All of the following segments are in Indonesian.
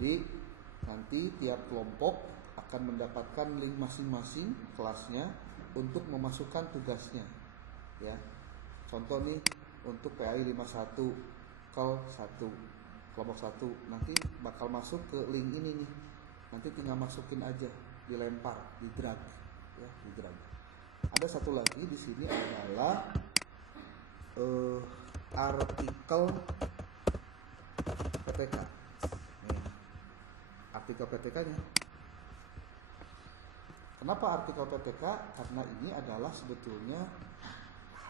Jadi nanti tiap kelompok akan mendapatkan link masing-masing kelasnya untuk memasukkan tugasnya. Ya. Contoh nih untuk PAI 51 call 1 kelompok 1 nanti bakal masuk ke link ini nih. Nanti tinggal masukin aja, dilempar, di drag ya, di drag. Ada satu lagi di sini adalah artikel PTK. Nih, artikel PTK-nya. Kenapa artikel PTK? Karena ini adalah sebetulnya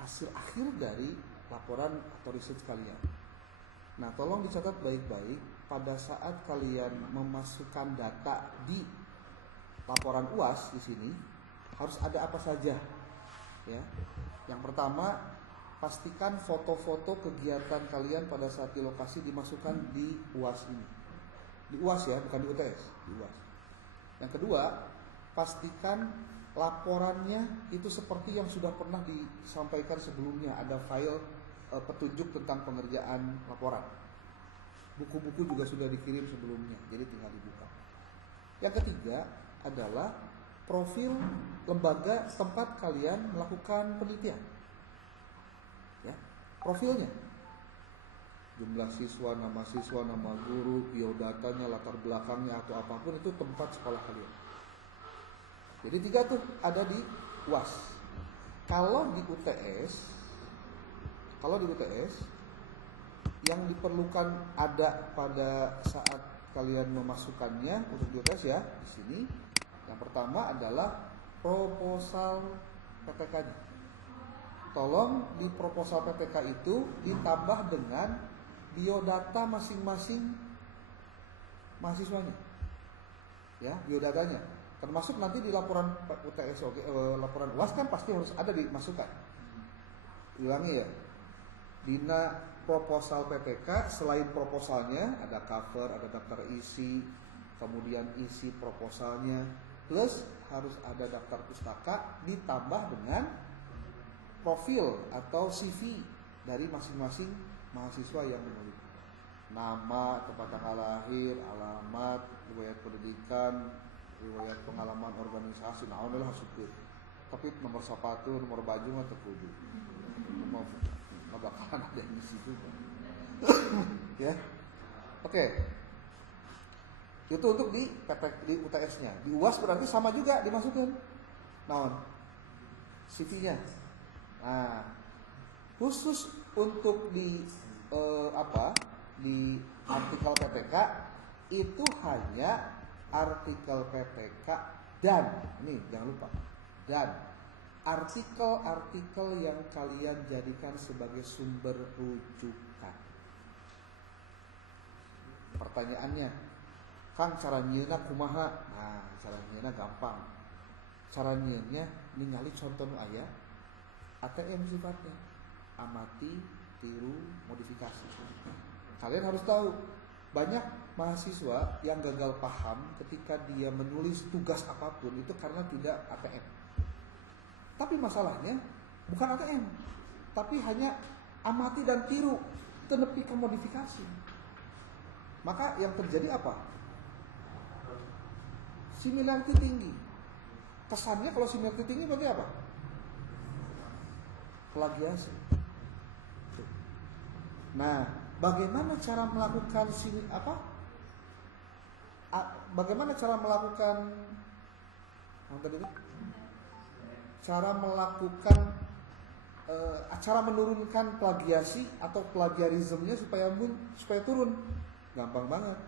hasil akhir dari laporan atau riset kalian. Nah, tolong dicatat baik-baik pada saat kalian memasukkan data di laporan UAS di sini harus ada apa saja. Ya. Yang pertama, pastikan foto-foto kegiatan kalian pada saat di lokasi dimasukkan di UAS ini. Di UAS ya, bukan di UTS, di UAS. Yang kedua, pastikan laporannya itu seperti yang sudah pernah disampaikan sebelumnya. Ada file petunjuk tentang pengerjaan laporan. Buku-buku juga sudah dikirim sebelumnya, jadi tinggal dibuka. Yang ketiga adalah profil lembaga tempat kalian melakukan penelitian. Ya, profilnya. Jumlah siswa, nama guru, biodatanya, latar belakangnya atau apapun itu tempat sekolah kalian. Jadi 3 tuh ada di UAS. Kalau di UTS yang diperlukan ada pada saat kalian memasukkannya untuk di UTS ya, di sini yang pertama adalah proposal PTK-nya. Tolong di proposal PTK itu ditambah dengan biodata masing-masing mahasiswanya. Ya, biodatanya. Termasuk nanti di laporan UTS, laporan UAS kan pasti harus ada dimasukkan. Ulangi ya. Dina proposal PTK, selain proposalnya ada cover, ada daftar isi, kemudian isi proposalnya, plus harus ada daftar pustaka ditambah dengan profil atau CV dari masing-masing mahasiswa yang menulis. Nama, tempat tanggal lahir, alamat, riwayat pendidikan, riwayat pengalaman organisasi, nah adalah suku. Tapi nomor sepatu, nomor baju mah terkudu. Nggak bakalan ada yang isi juga. Ya, oke. Itu untuk di UTS-nya. Di UAS berarti sama juga dimasukin. CV-nya. Nah, khusus untuk di di artikel PTK itu hanya artikel PTK dan ini jangan lupa dan artikel-artikel yang kalian jadikan sebagai sumber rujukan. Pertanyaannya, Kang cara nyieuna kumaha? Nah, cara nyieuna gampang. Cara nyieunnya ningali contoh nu aya ATM sifatnya. Amati, tiru, modifikasi. Kalian harus tahu banyak mahasiswa yang gagal paham ketika dia menulis tugas apapun itu karena tidak ATM. Tapi masalahnya bukan ATM, tapi hanya amati dan tiru, tenepi ke modifikasi. Maka yang terjadi apa? Similarity tinggi. Kesannya kalau similarity tinggi berarti apa? Plagiasi. Nah, bagaimana cara melakukan bagaimana cara melakukan cara menurunkan plagiasi atau plagiarismenya supaya turun? Gampang banget.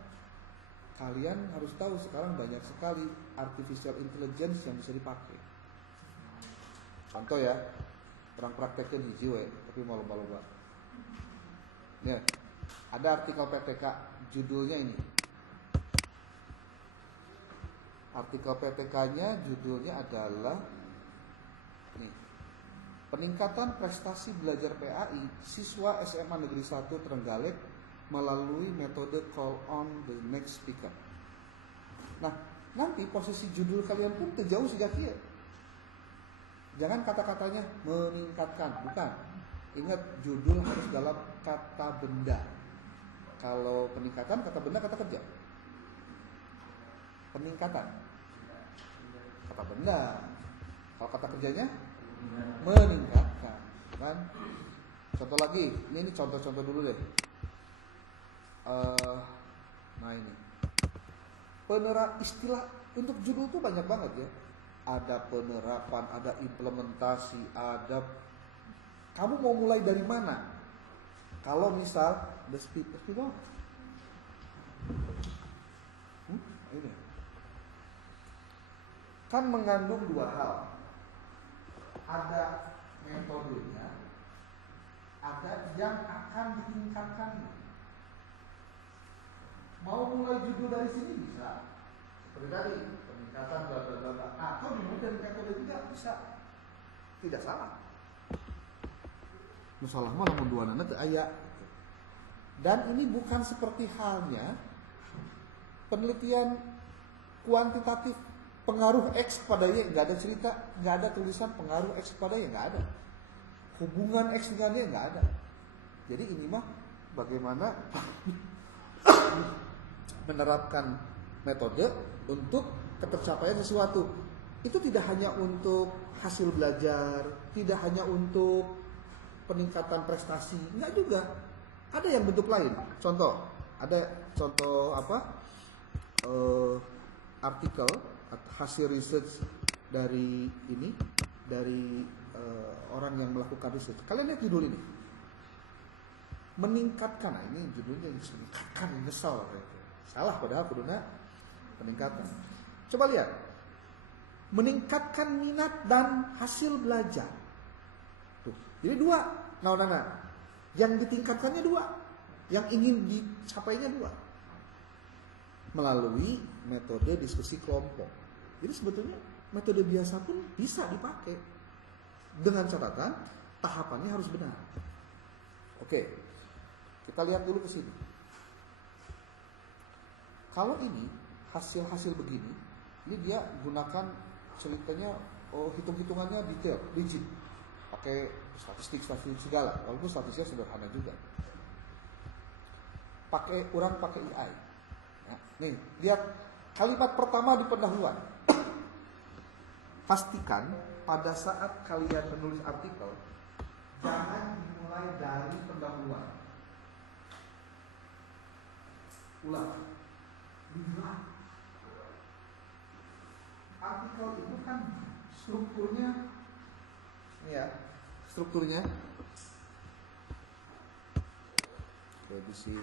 Kalian harus tahu sekarang banyak sekali artificial intelligence yang bisa dipakai. Contoh ya, orang praktekin hiji we, tapi mau loba-loba. Ya, ada artikel PTK judulnya ini. Artikel PTK-nya judulnya adalah nih, peningkatan prestasi belajar PAI siswa SMA Negeri 1 Trenggalek melalui metode call on the next speaker. Nah, nanti posisi judul kalian pun terjauh sejak kia. Jangan kata-katanya meningkatkan, bukan. Ingat, judul harus dalam kata benda. Kalau peningkatan, kata benda, kata kerja. peningkatan. Kata benda. Kalau kata kerjanya meningkatkan, kan? Contoh lagi, ini contoh-contoh dulu deh. Nah ini istilah untuk judul tuh banyak banget ya. Ada penerapan, ada implementasi, ada kamu mau mulai dari mana? Kalau misal the speed ini kan mengandung dua hal. Ada metodenya, ada yang akan ditingkatkan. Mau mulai judul dari sini bisa. Seperti tadi, peningkatan bla bla bla bla. Atau dimulai dari metode juga bisa. Tidak salah. Masalah mah lamun dua nana teu aya. Dan ini bukan seperti halnya penelitian kuantitatif pengaruh X pada Y, nggak ada cerita, nggak ada tulisan pengaruh X pada Y, nggak ada. Hubungan X dengan Y nggak ada. Jadi ini mah bagaimana menerapkan metode untuk ketercapaian sesuatu. Itu tidak hanya untuk hasil belajar, tidak hanya untuk peningkatan prestasi, enggak juga. Ada yang bentuk lain. Contoh, ada contoh apa? Artikel hasil research dari ini, dari orang yang melakukan research. Kalian lihat judul ini. Meningkatkan, nah ini judulnya meningkatkan, nyesal. Salah padahal kuduna peningkatan. Coba lihat. Meningkatkan minat dan hasil belajar. Tuh, jadi dua. Nah, yang ditingkatkannya dua, yang ingin dicapainya dua. Melalui metode diskusi kelompok. Jadi sebetulnya metode biasa pun bisa dipakai. Dengan catatan tahapannya harus benar. Oke. Kita lihat dulu ke sini. Kalau ini hasil-hasil begini, ini dia gunakan ceritanya, hitung-hitungannya detail, rigid, pakai statistik segala. Walaupun statistiknya sederhana juga. Orang pakai AI. Nah, nih lihat kalimat pertama di pendahuluan. Pastikan pada saat kalian menulis artikel, jangan dimulai dari pendahuluan. Ulang. Dibilang. Artikel itu kan strukturnya, ini ya, strukturnya. Edisi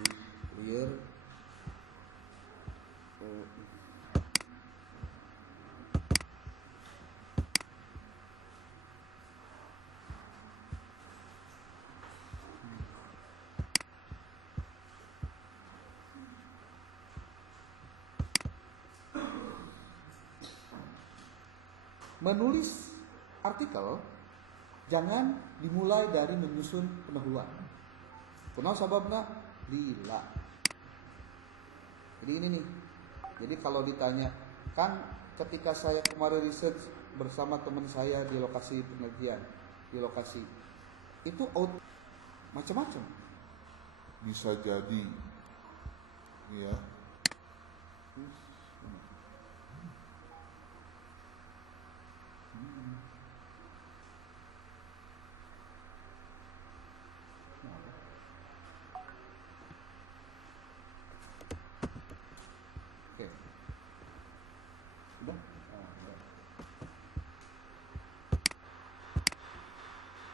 clear. Menulis artikel jangan dimulai dari menyusun pendahuluan. Kunaon sababna? Lila. Jadi ini nih. Jadi kalau ditanya, kan ketika saya kemarin research bersama teman saya di lokasi penelitian, di lokasi itu macam-macam. Bisa jadi, ya.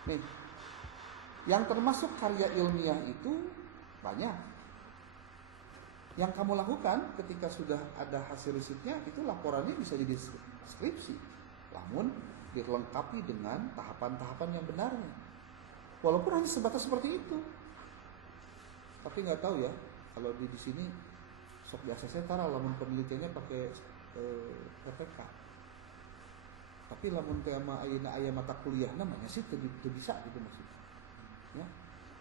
Nih, yang termasuk karya ilmiah itu banyak. Yang kamu lakukan ketika sudah ada hasil risetnya, itu laporannya bisa jadi skripsi. Namun dilengkapi dengan tahapan-tahapan yang benarnya. Walaupun hanya sebatas seperti itu. Tapi nggak tahu ya, kalau di sini sok biasa saya taruh lamun penelitiannya pakai PPK. Tapi lamun tema aya mata kuliah namanya sih itu bisa gitu maksudnya. Ya.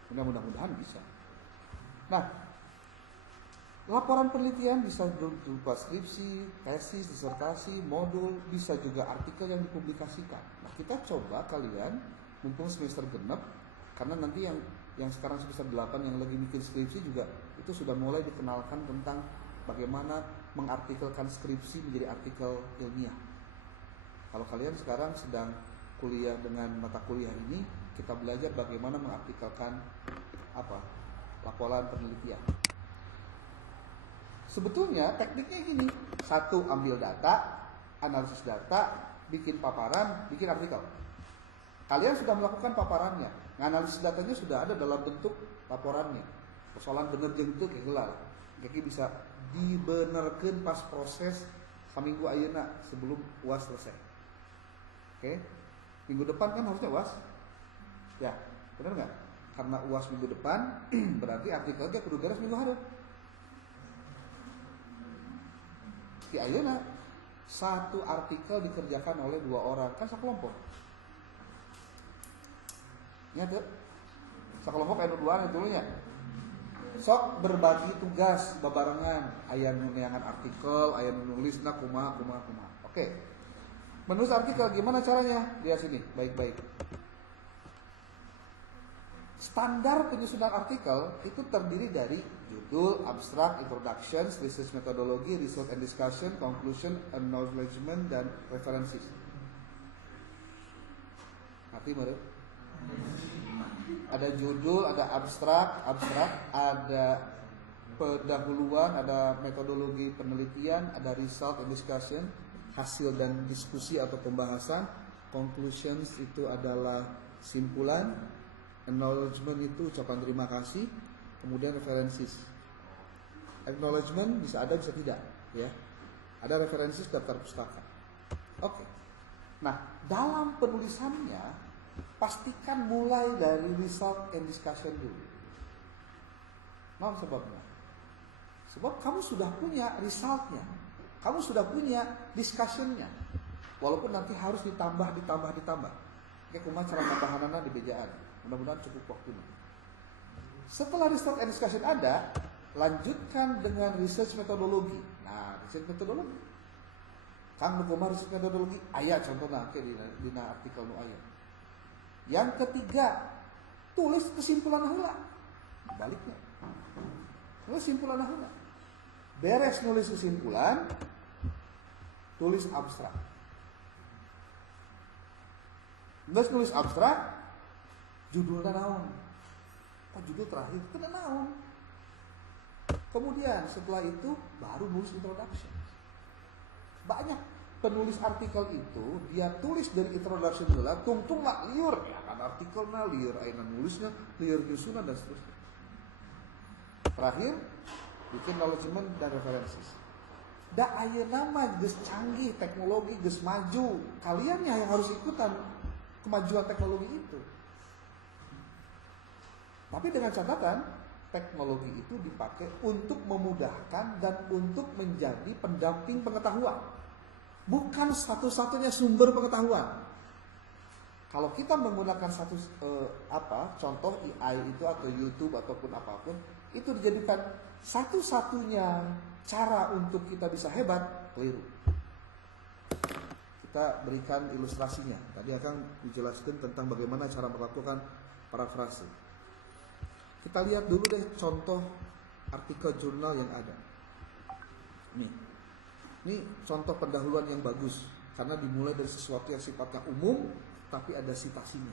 Mudah-mudahan bisa. Nah, laporan penelitian bisa berupa skripsi, tesis, disertasi, modul, bisa juga artikel yang dipublikasikan. Nah, kita coba kalian mumpung semester genep, karena nanti yang sekarang semester 8 yang lagi bikin skripsi juga itu sudah mulai dikenalkan tentang bagaimana mengartikelkan skripsi menjadi artikel ilmiah. Kalau kalian sekarang sedang kuliah dengan mata kuliah ini, kita belajar bagaimana mengartikelkan laporan penelitian. Sebetulnya tekniknya gini, satu, ambil data, analisis data, bikin paparan, bikin artikel. Kalian sudah melakukan paparannya, analisis datanya sudah ada dalam bentuk laporannya. Persoalan bener jeung teu kayak Kaki bisa dibenerkeun pas proses saminggu ayeuna sebelum UAS selesai. Oke. Minggu depan kan harusnya UAS. Ya, benar nggak? Karena UAS minggu depan, berarti artikelnya kudu beres minggu hareup. Di ayeuna satu artikel dikerjakan oleh 2 orang, kan sakelompok. Nya teu? Sakelompok anu 2 anu nya. Sok berbagi tugas babarengan, aya nu neangan artikel, aya nu nulisna kumaha. Oke. Menulis artikel gimana caranya? Lihat sini, baik-baik. Standar penyusunan artikel itu terdiri dari judul, abstrak, introduction, research methodology, result and discussion, conclusion, acknowledgement, dan references. Arti mana? Ada judul, ada abstrak, ada pendahuluan, ada metodologi penelitian, ada result and discussion, hasil dan diskusi atau pembahasan, conclusions itu adalah simpulan, acknowledgement itu ucapan terima kasih, kemudian references. Acknowledgement bisa ada bisa tidak, ya. Ada references daftar pustaka. Oke. Nah, dalam penulisannya pastikan mulai dari result and discussion dulu. Nah, sebabnya. Sebab kamu sudah punya resultnya, kamu sudah punya discussionnya. Walaupun nanti harus ditambah. Kayak kumaha cara nambahanana di bejaan. Mudah-mudahan cukup waktunya. Setelah result and discussion ada, lanjutkan dengan research metodologi. Nah, research metodologi. Kang nu kumaha research metodologi? Aya contohna ke dina artikel nu aya. Yang ketiga, tulis kesimpulan heula. Baliknya. Nulis kesimpulan heula. Beres nulis kesimpulan, tulis abstrak. Nulis abstrak, judulnya naon? Judul terakhir itu naon? Kemudian setelah itu baru nulis introduction. Banyak penulis artikel itu dia tulis dari introduction dulu, tungtung lah liur ya kan, artikelnya liur, aina nulisnya liur, nyusunan dan seterusnya. Terakhir bikin acknowledgement dan references. Da ayeuna mah geus canggih, teknologi geus maju, kalian yang harus ikutan kemajuan teknologi itu. Tapi dengan catatan, teknologi itu dipakai untuk memudahkan dan untuk menjadi pendamping pengetahuan, bukan satu-satunya sumber pengetahuan. Kalau kita menggunakan contoh AI itu atau YouTube ataupun apapun, itu dijadikan satu-satunya cara untuk kita bisa hebat, keliru. Kita berikan ilustrasinya. Tadi akan dijelaskan tentang bagaimana cara melakukan parafrase. Kita lihat dulu deh contoh artikel jurnal yang ada. Ini contoh pendahuluan yang bagus karena dimulai dari sesuatu yang sifatnya umum tapi ada sitasinya.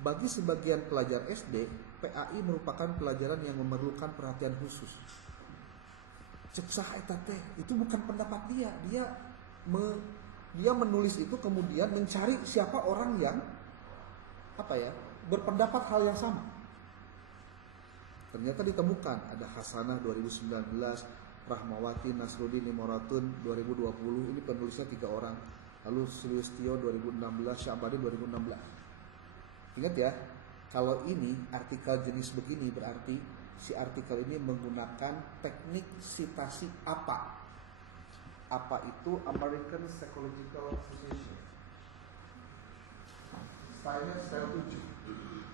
Bagi sebagian pelajar SD, PAI merupakan pelajaran yang memerlukan perhatian khusus. Cek saha eta teh, itu bukan pendapat dia. Dia menulis itu kemudian mencari siapa orang yang berpendapat hal yang sama. Ternyata ditemukan ada Hasanah 2019, Rahmawati Nasruddin Imoratun 2020, ini penulisnya 3 orang. Lalu Sulistyo 2016, Syabadi 2016. Ingat ya, kalau ini artikel jenis begini berarti si artikel ini menggunakan teknik sitasi APA. APA itu American Psychological Association. Stylenya style 7.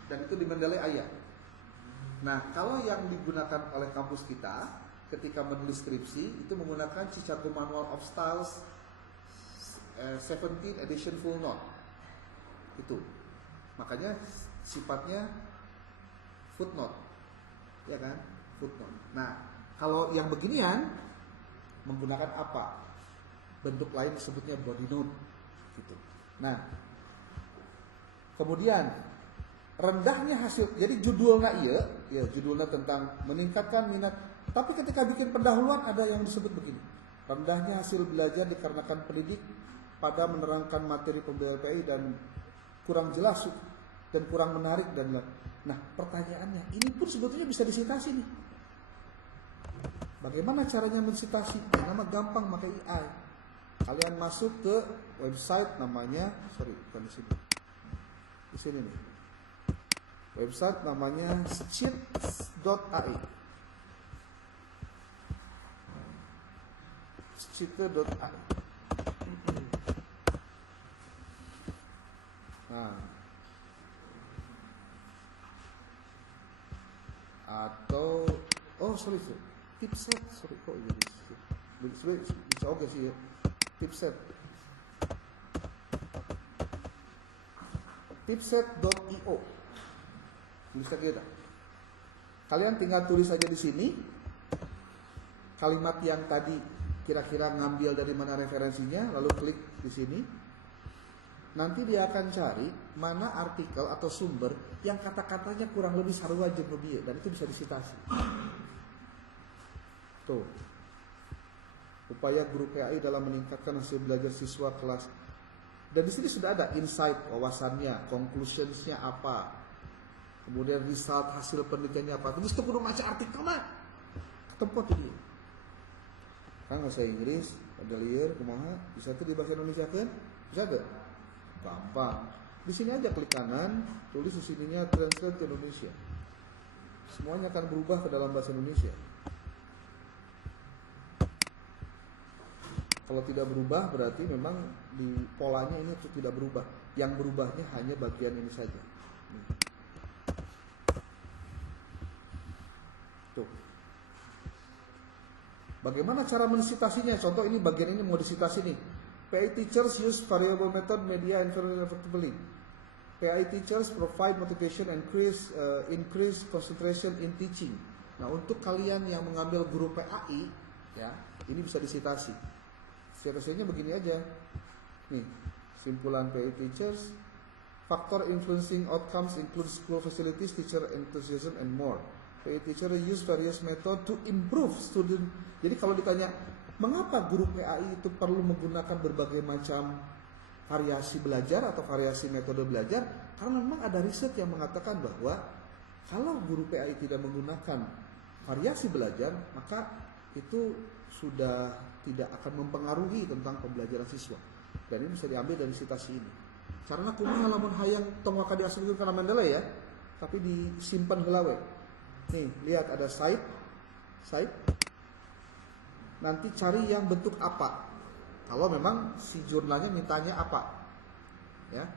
Dan itu di Mendeley ayat. Nah, kalau yang digunakan oleh kampus kita ketika menulis skripsi itu menggunakan Chicago Manual of Styles 17 edition full note. Itu. Makanya sifatnya footnote. Ya kan? Footnote. Nah, Kalau yang beginian menggunakan apa? Bentuk lain disebutnya body note gitu. Nah, kemudian rendahnya hasil, jadi judulnya iya, ya judulnya tentang meningkatkan minat. Tapi ketika bikin pendahuluan ada yang disebut begini: rendahnya hasil belajar dikarenakan pendidik pada menerangkan materi pembelajaran PI dan kurang jelas dan kurang menarik dan lain. Nah, pertanyaannya, ini pun sebetulnya bisa disitasi nih. Bagaimana caranya mensitasi? Nama gampang, pakai AI. Kalian masuk ke website namanya, bukan di sini. Di sini nih. Website namanya scheat.ai. scheat.ai. Nah, atau tipset, kok ini bisa oke sih ya. tipset.io. Bisa kita. Kalian tinggal tulis aja di sini kalimat yang tadi kira-kira ngambil dari mana referensinya, lalu klik di sini. Nanti dia akan cari mana artikel atau sumber yang kata-katanya kurang lebih sarua jeung lebih, dan itu bisa disitasi. Tuh. Upaya guru PAI dalam meningkatkan hasil belajar siswa kelas. Dan di sini sudah ada insight, wawasannya, conclusionsnya apa, kemudian result hasil penelitiannya apa. Terus itu kudu baca artikel mah. Tempat ini. Kan bahasa Inggris, ada liar, kumaha, bisa tuh di bahasa Indonesia kan? Bisa gak? Gampang. Di sini aja klik kanan, tulis di sininya translate ke Indonesia. Semuanya akan berubah ke dalam bahasa Indonesia. Kalau tidak berubah berarti memang di polanya ini tidak berubah. Yang berubahnya hanya bagian ini saja. Tuh. Bagaimana cara mensitasinya? Contoh ini bagian ini mau disitasi nih. PAI teachers use variable method media environment effectively. PAI teachers provide motivation and increase concentration in teaching. Nah, untuk kalian yang mengambil guru PAI, ya, ini bisa disitasi. Citasinya begini aja. Nih, simpulan PAI teachers, factor influencing outcomes include school facilities, teacher enthusiasm, and more. PAI teacher use various method to improve student. Jadi kalau ditanya, mengapa guru PAI itu perlu menggunakan berbagai macam variasi belajar atau variasi metode belajar? Karena memang ada riset yang mengatakan bahwa kalau guru PAI tidak menggunakan variasi belajar, maka itu sudah tidak akan mempengaruhi tentang pembelajaran siswa. Dan ini bisa diambil dari citasi ini. Karena kumaha lamun hayang tong waka diasupkeun kana Mandala ya, tapi disimpan heula we. Nih, lihat ada site. Nanti cari yang bentuk apa. Kalau memang si jurnalnya mintanya apa. Ya.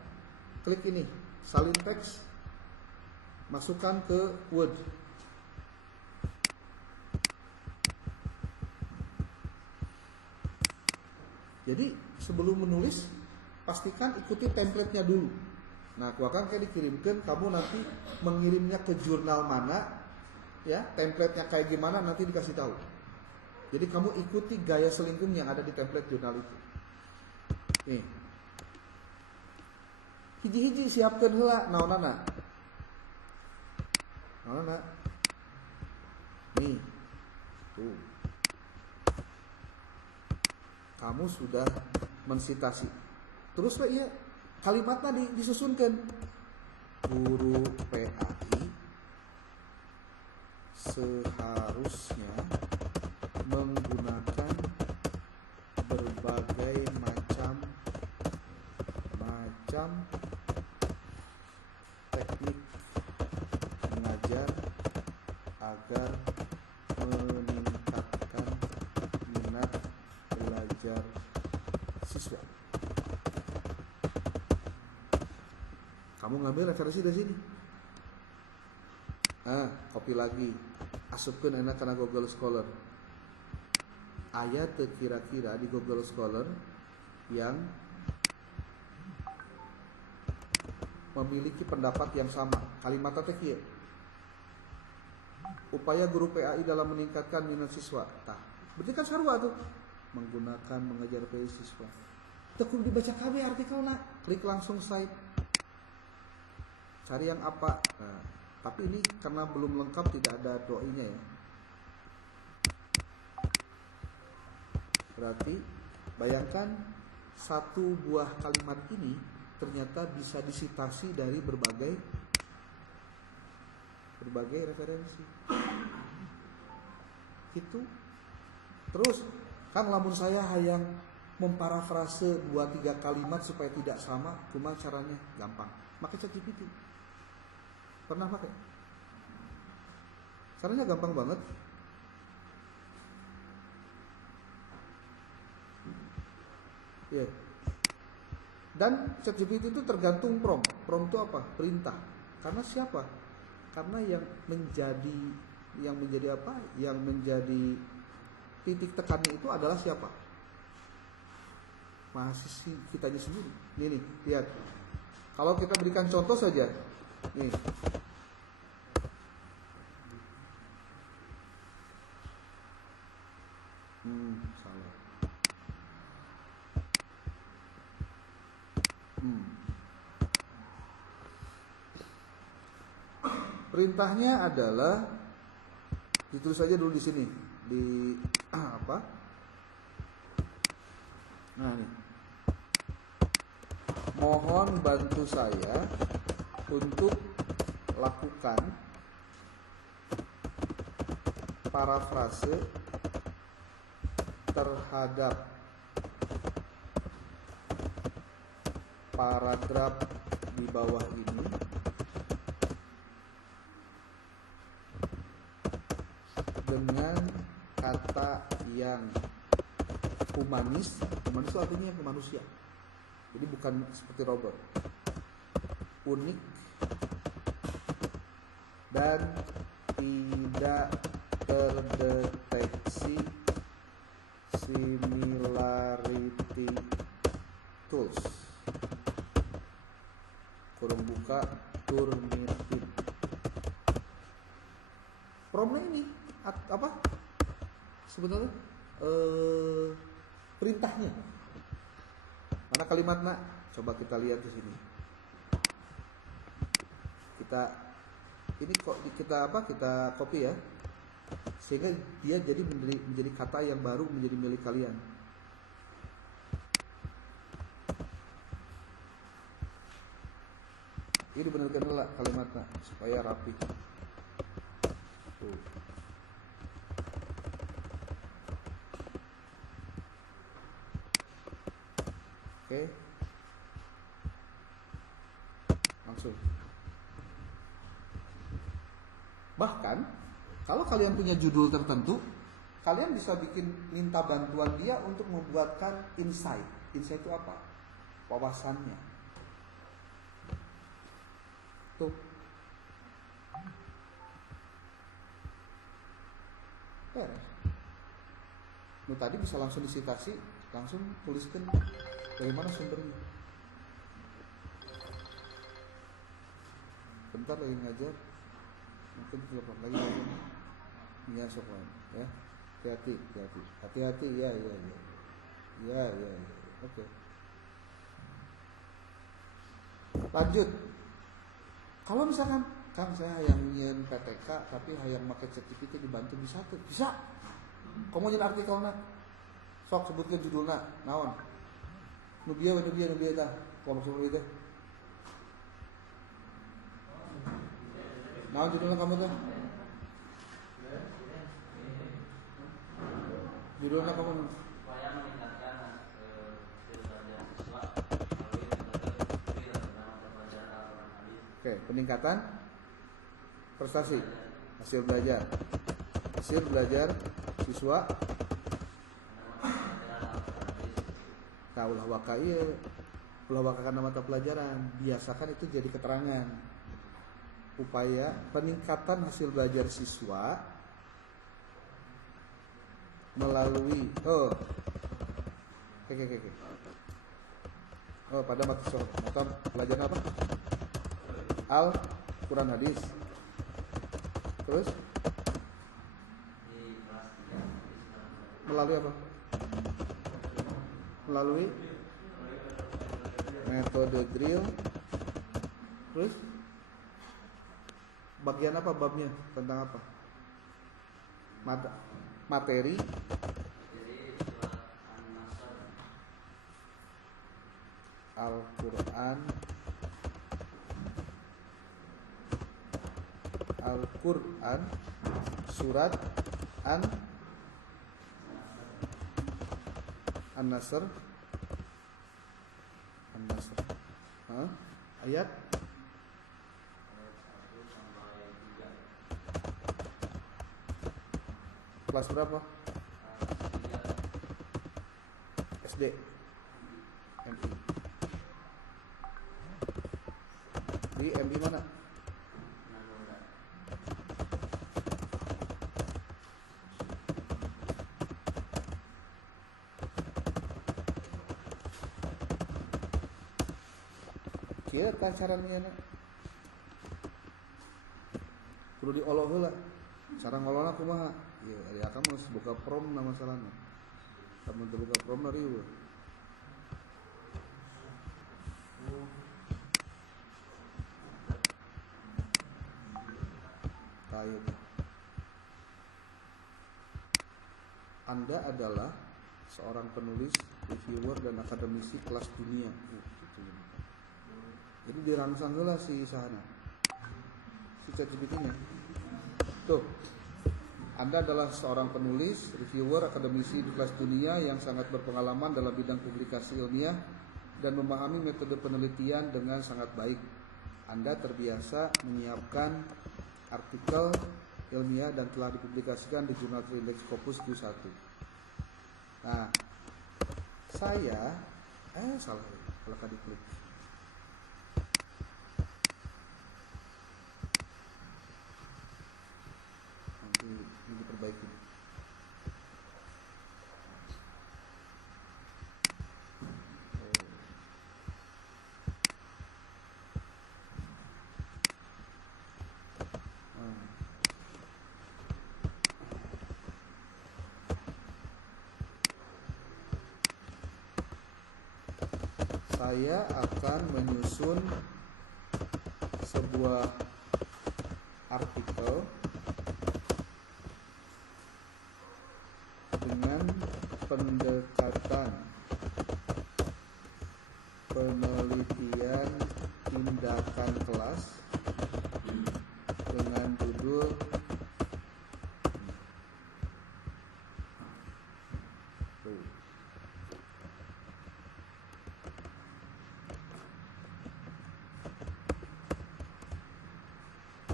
Klik ini, salin teks. Masukkan ke Word. Jadi sebelum menulis pastikan ikuti template-nya dulu. Nah, aku akan kayak dikirimkan, kamu nanti mengirimnya ke jurnal mana, ya, template-nya kayak gimana nanti dikasih tahu. Jadi kamu ikuti gaya selingkum yang ada di template jurnal itu. Nih. Hiji-hiji siapkan heula naonana. Nih. Tuh. Kamu sudah mensitasi. Terus ya kalimatnya disusunkan. Guru PAI seharusnya menggunakan berbagai macam teknik mengajar agar meningkatkan minat belajar siswa. Kamu ngambil referensi dari sini. Copy lagi. Asupkeun enak karena Google Scholar. Aya teu kira-kira di Google Scholar yang memiliki pendapat yang sama. Kalimatna teh kieu. upaya guru PAI dalam meningkatkan minat siswa. Tah, berarti kan sarua tuh menggunakan mengajar PAI siswa. Tekun dibaca KB artikelnya, klik langsung site. Cari yang apa? Nah, tapi ini karena belum lengkap tidak ada doinya ya. Berarti bayangkan satu buah kalimat ini ternyata bisa disitasi dari berbagai referensi. Gitu. Terus kan lamun saya hayang memparafrase 2-3 kalimat supaya tidak sama, kumaha caranya? Gampang. Pakai ChatGPT. Pernah pakai? Caranya gampang banget. Ya. Yeah. Dan ChatGPT itu tergantung prompt. Prompt itu apa? Perintah. Karena siapa? Karena yang menjadi apa? Yang menjadi titik tekannya itu adalah siapa? Mahasiswa kitanya sendiri. Nih, lihat. Kalau kita berikan contoh saja. Nih. Salah. Perintahnya adalah ditulis saja dulu di sini di apa? Nah, nih. Mohon bantu saya untuk lakukan parafrase terhadap paragraf di bawah ini dengan kata yang humanis. Humanis itu artinya manusia. Jadi bukan seperti robot. Unik dan tidak terdeteksi similarity tools. Kurung buka Turnitin. Promnya ini apa? Sebetulnya perintahnya. Mana kalimatnya? Coba kita lihat di sini. Kita copy ya. Sehingga dia jadi menjadi kata yang baru menjadi milik kalian. Ini dibenarkan dulu kalimatnya supaya rapi. Tuh. Oke. Langsung. Bahkan kalau kalian punya judul tertentu, kalian bisa minta bantuan dia untuk membuatkan insight. Insight itu apa? Wawasannya. Tuh. Beres. Nah, tadi bisa langsung disitasi, langsung tuliskan dari mana sumbernya. Bentar lagi ngajar, mungkin telepon lagi. Ya sopan, ya. Hati-hati, ya. Oke. Lanjut. Kalau misalkan Kang saya yang nyian PTK tapi hayang make ChatGPT dibantu bisa tuh, bisa. Kamu nyian artikelna, sok sebutkan judulna, naon? Nubia tah, kalau maksud itu. Naon judulnya kamu tuh? Judulnya kamu? Supaya meningkatkan siswa. Oke, peningkatan prestasi, hasil belajar siswa. Nah, ulah waka karena mata pelajaran, biasakan itu jadi keterangan. Upaya peningkatan hasil belajar siswa melalui pada mata pelajaran apa? Al-Quran hadis. Terus Melalui apa? Melalui metode drill. Terus bagian apa babnya? Tentang apa? Materi Jadi surat An-Nasr. Al-Quran surat An-Nasr. Hah? Ayat 1 sampai 3. kelas berapa? SD. MI. Di MI mana? Nalunda. Kira caranya na kudu dioloh heula. Cara ngolona kumaha? Ieu ari akang mah boga prom na masalahna. Lamun teu boga prom na riweuh. Tayo. Anda adalah seorang penulis, reviewer dan akademisi kelas dunia. Gitu. Jadi dirangsang heula si sahana. Si ChatGPT-nya. Tuh. Anda adalah seorang penulis, reviewer, akademisi di kelas dunia yang sangat berpengalaman dalam bidang publikasi ilmiah dan memahami metode penelitian dengan sangat baik. Anda terbiasa menyiapkan artikel ilmiah dan telah dipublikasikan di jurnal Trilex Scopus Q1. Nah, saya salah kalau tadi klik. Nanti ini diperbaiki. Saya akan menyusun sebuah artikel dengan pendekatan penelitian tindakan kelas dengan judul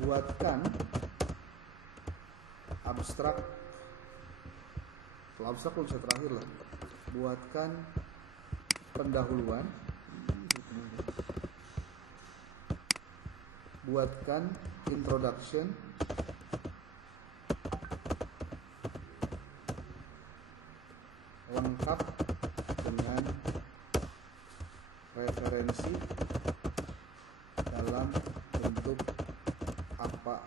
buatkan abstrak. Kalau abstrak belum bisa terakhir lah. Buatkan pendahuluan. Buatkan introduction. Lengkap dengan referensi dalam bentuk apa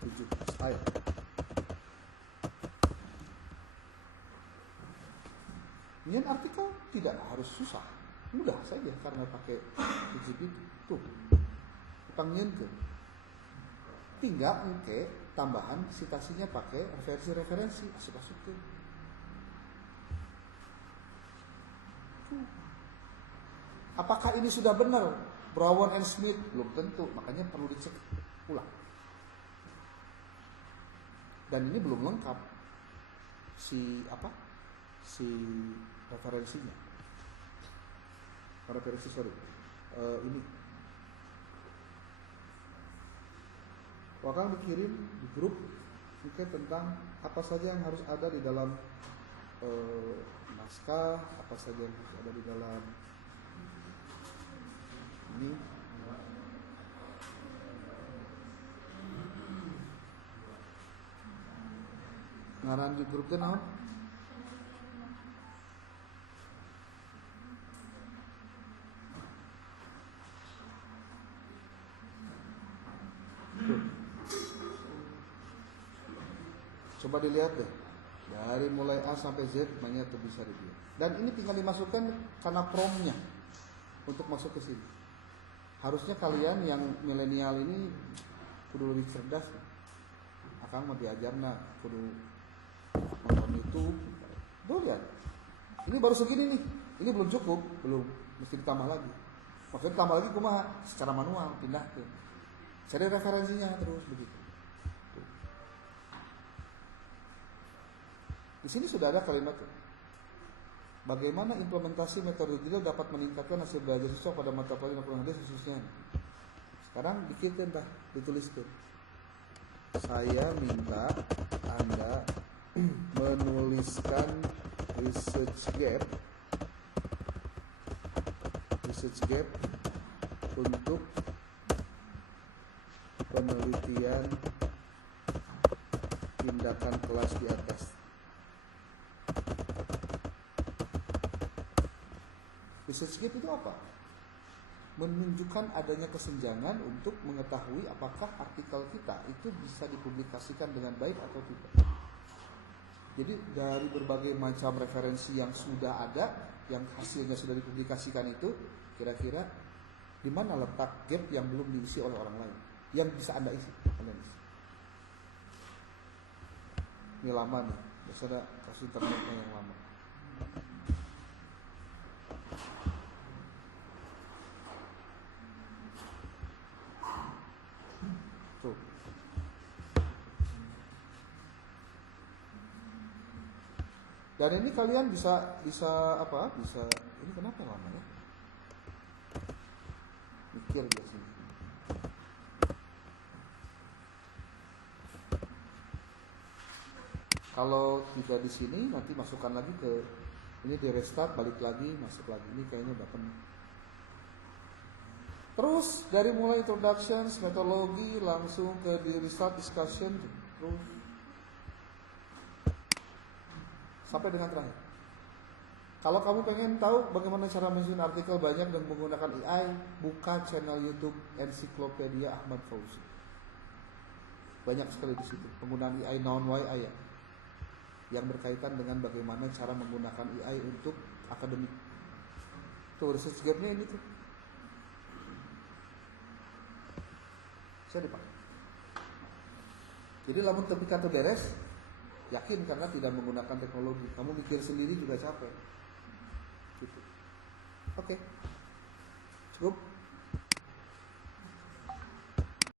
7 style. Ini artikel tidak harus susah, mudah saja karena pakai GPT. Tuh, panggilkan. Tinggal engke tambahan citasinya pakai referensi asup-asup tuh. Apakah ini sudah benar? Brown and Smith belum tentu, makanya perlu dicek ulang. Dan ini belum lengkap si referensinya. Ini Wakang dikirim di grup mungkin tentang apa saja yang harus ada di dalam naskah, apa saja yang harus ada di dalam ini. Ngaran di grup teh naon? Coba dilihat deh. Dari mulai A sampai Z semuanya tuh bisa review. Dan ini tinggal dimasukkan karena promnya untuk masuk ke sini. Harusnya kalian yang milenial ini kudu lebih cerdas. Akang mau diajarna kudu nonton YouTube. Tuh lihat. Ini baru segini nih. Ini belum cukup, belum. Mesti ditambah lagi. Maksudnya tambah lagi kumaha? Secara manual pindah ke. Cari referensinya terus begitu. Tuh. Di sini sudah ada kalimat tuh. Bagaimana implementasi metode detail dapat meningkatkan hasil belajar siswa pada mata pelajaran Al-Quran hadis khususnya. Sekarang bikinkan dah, dituliskan. Saya minta Anda menuliskan research gap untuk penelitian tindakan kelas di atas. Research gap itu apa? Menunjukkan adanya kesenjangan untuk mengetahui apakah artikel kita itu bisa dipublikasikan dengan baik atau tidak. Jadi dari berbagai macam referensi yang sudah ada, yang hasilnya sudah dipublikasikan itu, kira-kira di mana letak gap yang belum diisi oleh orang lain, yang bisa Anda isi. Ini lama nih, biasanya kasus internetnya yang lama. Tuh. Dan ini kalian bisa apa? Bisa ini kenapa lama ya? Mikir dia sini. Kalau tidak di sini nanti masukkan lagi ke ini di restart, balik lagi, masuk lagi. Ini kayaknya udah penuh. Terus dari mulai introduction, metodologi langsung ke di restart discussion, terus sampai dengan terakhir. Kalau kamu pengen tahu bagaimana cara menyusun artikel banyak dan menggunakan AI, buka channel YouTube Ensiklopedia Ahmad Fauzi. Banyak sekali di situ penggunaan AI non-AI yang berkaitan dengan bagaimana cara menggunakan AI untuk akademik. Tuh research gap-nya ini tuh. Saya dipakai. Jadi lamun tepi kantor beres, yakin karena tidak menggunakan teknologi. Kamu mikir sendiri juga capek. Gitu. Oke. Cukup.